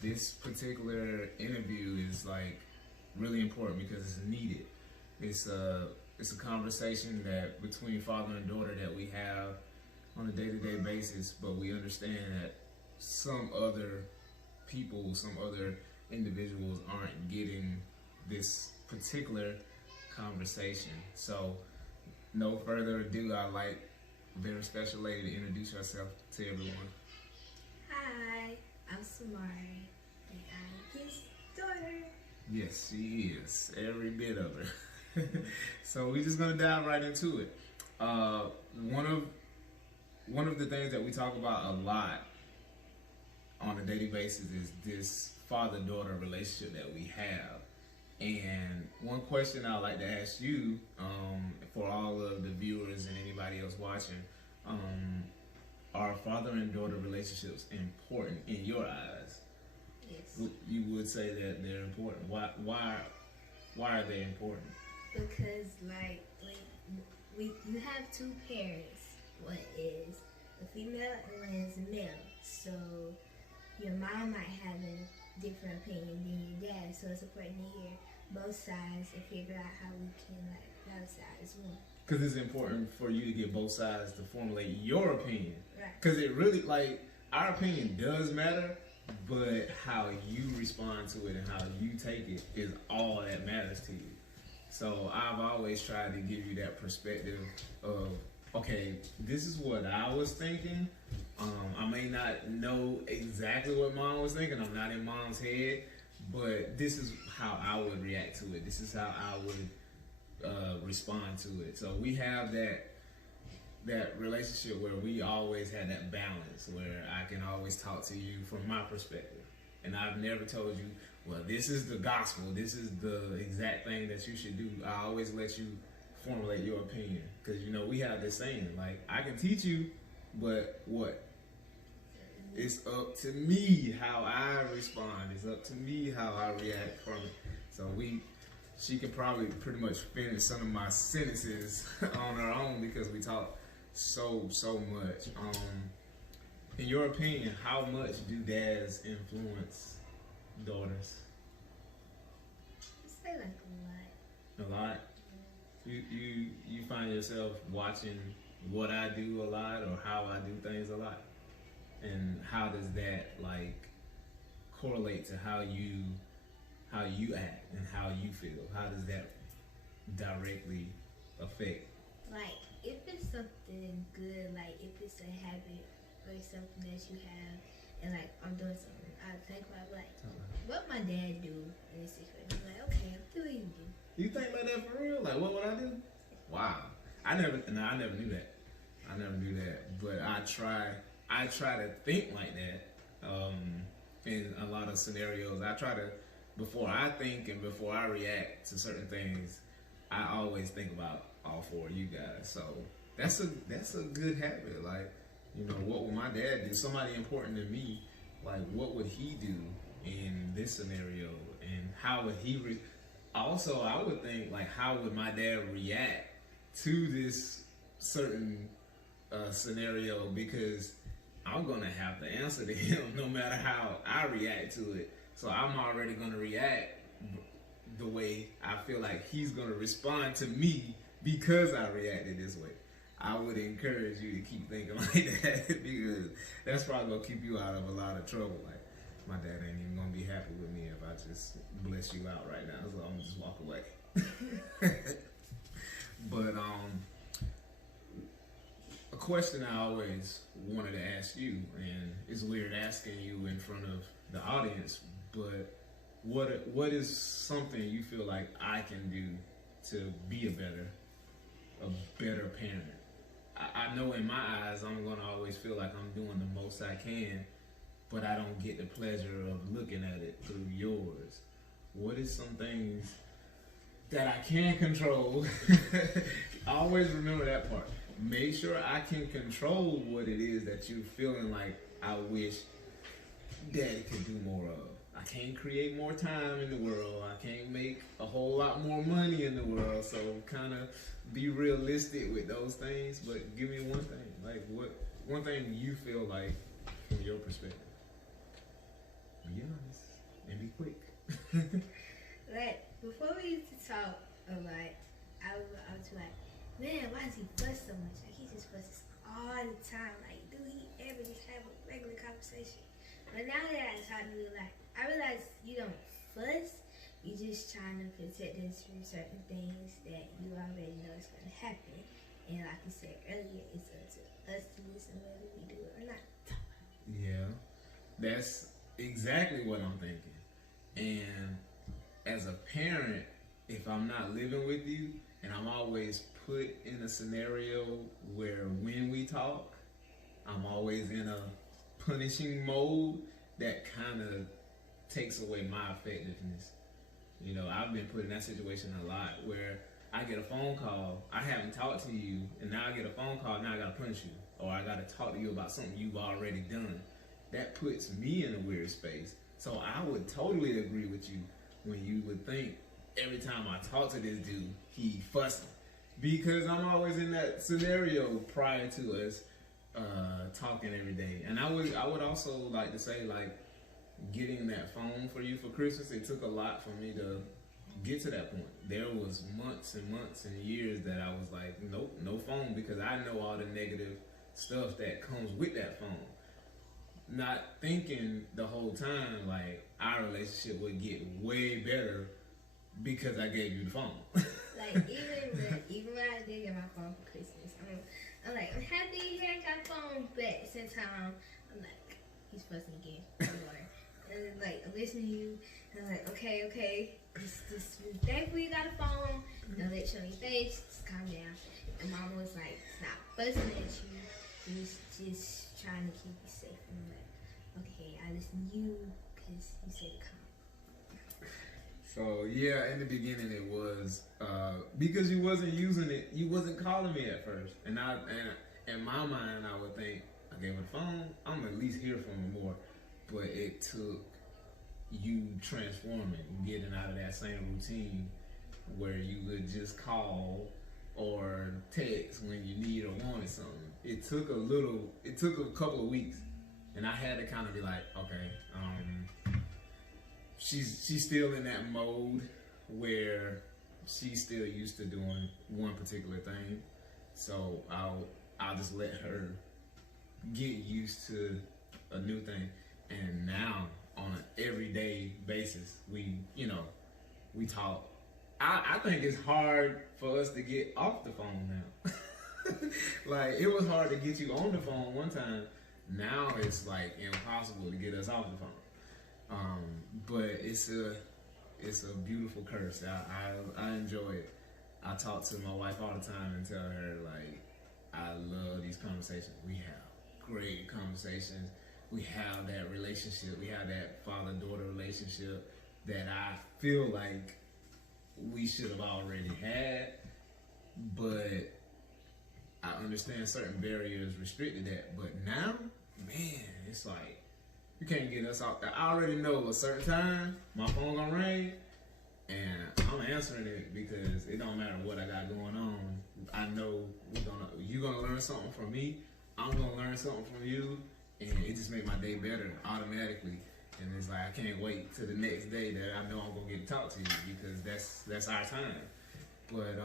this particular interview is like really important because it's needed. It's a conversation that between father and daughter that we have on a day-to-day basis, but we understand that some other people, some other individuals aren't getting this particular conversation. So, no further ado, I'd like a very special lady to introduce herself to everyone. Hi, I'm Samari, and I'm his daughter. Yes, she is. Every bit of her. So we're just gonna dive right into it. One of the things that we talk about a lot on a daily basis is this father-daughter relationship that we have. And one question I'd like to ask you, for all of the viewers and anybody else watching, are father and daughter relationships important in your eyes? Yes. You would say that they're important. Why are they important? Because you have two parents. One is a female and one is a male. So your mom might have a different opinion than your dad. So it's important to hear both sides and figure out how we can balance out as one. Because it's important for you to get both sides to formulate your opinion. Right. Because it really, our opinion does matter, but how you respond to it and how you take it is all that matters to you. So I've always tried to give you that perspective of, okay, this is what I was thinking. I may not know exactly what mom was thinking. I'm not in mom's head, but this is how I would react to it. This is how I would respond to it. So we have that relationship where we always had that balance, where I can always talk to you from my perspective. And I've never told you, well, this is the gospel, this is the exact thing that you should do. I always let you formulate your opinion. Because, we have this saying, I can teach you, but what? It's up to me how I respond. It's up to me how I react from it. So she can probably pretty much finish some of my sentences on her own because we talk so much. In your opinion, how much do dads influence daughters? I say a lot. A lot. You find yourself watching what I do a lot or how I do things a lot, and how does that correlate to how you act and how you feel? How does that directly affect? If it's something good, if it's a habit or something that you have, and I'm doing something, I think about what my dad do in this situation. Okay, I'm doing you do. You think like that for real? What would I do? Wow, I never knew that. I never knew that, but I try to think like that. In a lot of scenarios, I try to, before I think and before I react to certain things, I always think about all four of you guys. So that's a good habit. What would my dad do? Somebody important to me, what would he do in this scenario? And how would he also, I would think, how would my dad react to this certain scenario? Because I'm going to have to answer to him no matter how I react to it. So I'm already going to react the way I feel like he's going to respond to me because I reacted this way. I would encourage you to keep thinking like that because that's probably going to keep you out of a lot of trouble. My dad ain't even going to be happy with me if I just bless you out right now, so I'm going to just walk away. But a question I always wanted to ask you, and it's weird asking you in front of the audience, but what is something you feel like I can do to be a better parent? I know in my eyes I'm gonna always feel like I'm doing the most I can, but I don't get the pleasure of looking at it through yours. What is some things that I can control? Always remember that part. Make sure I can control what it is that you're feeling like I wish Daddy could do more of. I can't create more time in the world. I can't make a whole lot more money in the world. So kind of be realistic with those things. But give me one thing. One thing you feel like from your perspective. be honest and be quick. Like, before we used to talk a lot, I was like, man, why does he fuss so much? Like, he just fusses all the time. Like, do he ever just have a regular conversation? But now that I talk to you, like, I realize you don't fuss. You're just trying to protect us from certain things that you already know is going to happen. And like you said earlier, it's up to us to listen whether we do it or not. Yeah, that's exactly what I'm thinking. And as a parent, if I'm not living with you and I'm always put in a scenario where when we talk, I'm always in a punishing mode, that kind of takes away my effectiveness. You know, I've been put in that situation a lot where I get a phone call, I haven't talked to you, and now I get a phone call, now I gotta punish you. Or I gotta talk to you about something you've already done. That puts me in a weird space. So I would totally agree with you when you would think every time I talk to this dude, he fussing. Because I'm always in that scenario prior to us talking every day. And I would also like to say, like, getting that phone for you for Christmas, it took a lot for me to get to that point. There was months and months and years that I was like, nope, no phone, because I know all the negative stuff that comes with that phone. Not thinking the whole time like our relationship would get way better because I gave you the phone. Like, even when I did get my phone for Christmas, I'm like, I'm happy you got a phone, but at the same time, I'm like, he's fussing again. And like, I'm listening to you, and I'm like, okay, just be thankful you got a phone, don't let you on your face, just calm down. And Mama was like, stop fussing at you, just trying to keep you safe. And I'm like, okay, I listen to you, because you said calm. So yeah, in the beginning it was because you wasn't using it, you wasn't calling me at first, and in my mind I would think, I gave her the phone, I'm at least hear from her more. But it took you transforming, getting out of that same routine where you would just call or text when you need or wanted something. It took a couple of weeks, and I had to kind of be like, okay, she's still in that mode where she's still used to doing one particular thing, so I'll just let her get used to a new thing. And now on an everyday basis, we talk. I think it's hard for us to get off the phone now. Like, it was hard to get you on the phone one time. Now it's like impossible to get us off the phone. But it's a beautiful curse. I enjoy it. I talk to my wife all the time and tell her, like, I love these conversations. We have great conversations. We have that relationship. We have that father-daughter relationship that I feel like we should have already had, but I understand certain barriers restricted that. But now, man, it's like you can't get us off. I already know a certain time my phone gonna ring, and I'm answering it because it don't matter what I got going on. I know you're gonna learn something from me. I'm gonna learn something from you. And it just made my day better automatically. And it's like, I can't wait till the next day that I know I'm gonna get to talk to you, because that's our time. But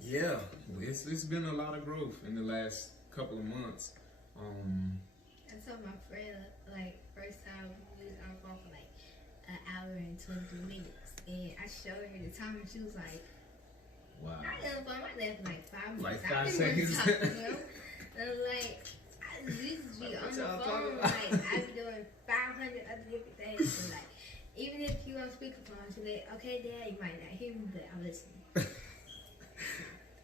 yeah, it's been a lot of growth in the last couple of months. I told my friend, like, first time we was on the phone for like an hour and 23 minutes, and I showed her the time, and she was like, wow. I got on the phone, I left for like 5 minutes. Like 5 seconds. And I'm like, I used to be on the phone, like, I be doing 500 other different things. So, like, even if you on speakerphone, she's like, okay, Dad, you might not hear me, but I'm listening.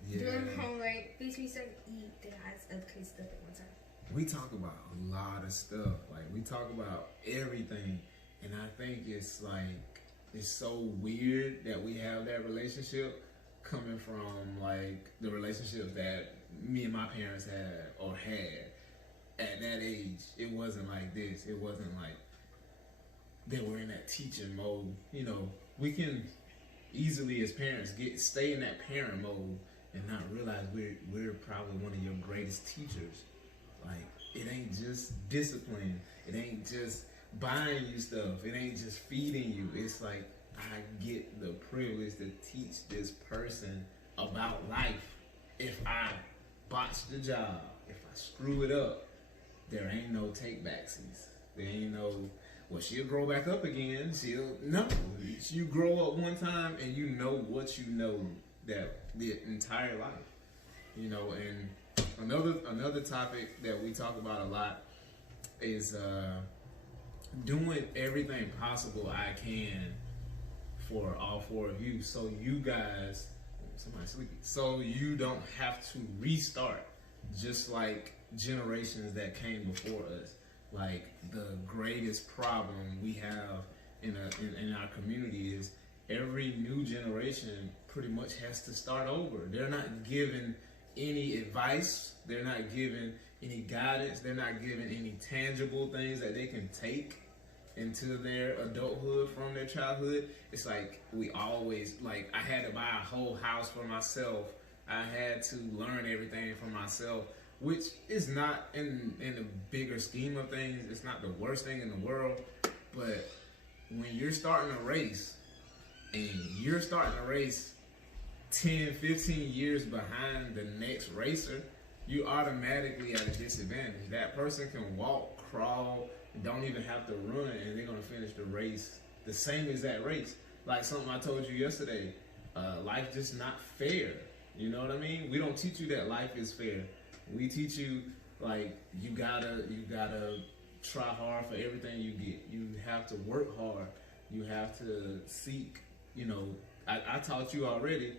Yeah. Doing homework, fix me something to eat, then I just other crazy stuff at one time. We talk about a lot of stuff. Like, we talk about everything. And I think it's like, it's so weird that we have that relationship coming from, like, the relationships that me and my parents had or had at that age. It wasn't like this. It wasn't like they were in that teaching mode. You know, we can easily as parents stay in that parent mode and not realize we're probably one of your greatest teachers. Like, it ain't just discipline. It ain't just buying you stuff. It ain't just feeding you. It's like I get the privilege to teach this person about life. If I botch the job, if I screw it up, there ain't no take backsies. There ain't no, well, she'll grow back up again. No. You grow up one time and you know what you know that the entire life. You know, and another topic that we talk about a lot is doing everything possible I can for all four of you, so you guys, somebody's sleepy, so you don't have to restart just like generations that came before us. Like the greatest problem we have in our community is every new generation pretty much has to start over. They're not given any advice. They're not given any guidance. They're not given any tangible things that they can take into their adulthood from their childhood. It's like we always, like, I had to buy a whole house for myself. I had to learn everything for myself, which is not, in the bigger scheme of things, it's not the worst thing in the world. But when you're starting a race and you're starting a race 10, 15 years behind the next racer, you automatically at a disadvantage. That person can walk, crawl, don't even have to run, and they're gonna finish the race the same as that race. Like something I told you yesterday, life just not fair. You know what I mean? We don't teach you that life is fair. We teach you like you gotta try hard for everything you get. You have to work hard. You have to seek. You know, I taught you already.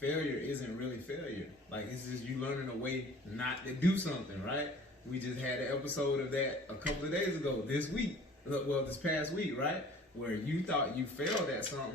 Failure isn't really failure. Like, it's just you learning a way not to do something, right? We just had an episode of that a couple of days ago, this past week, right? Where you thought you failed at something.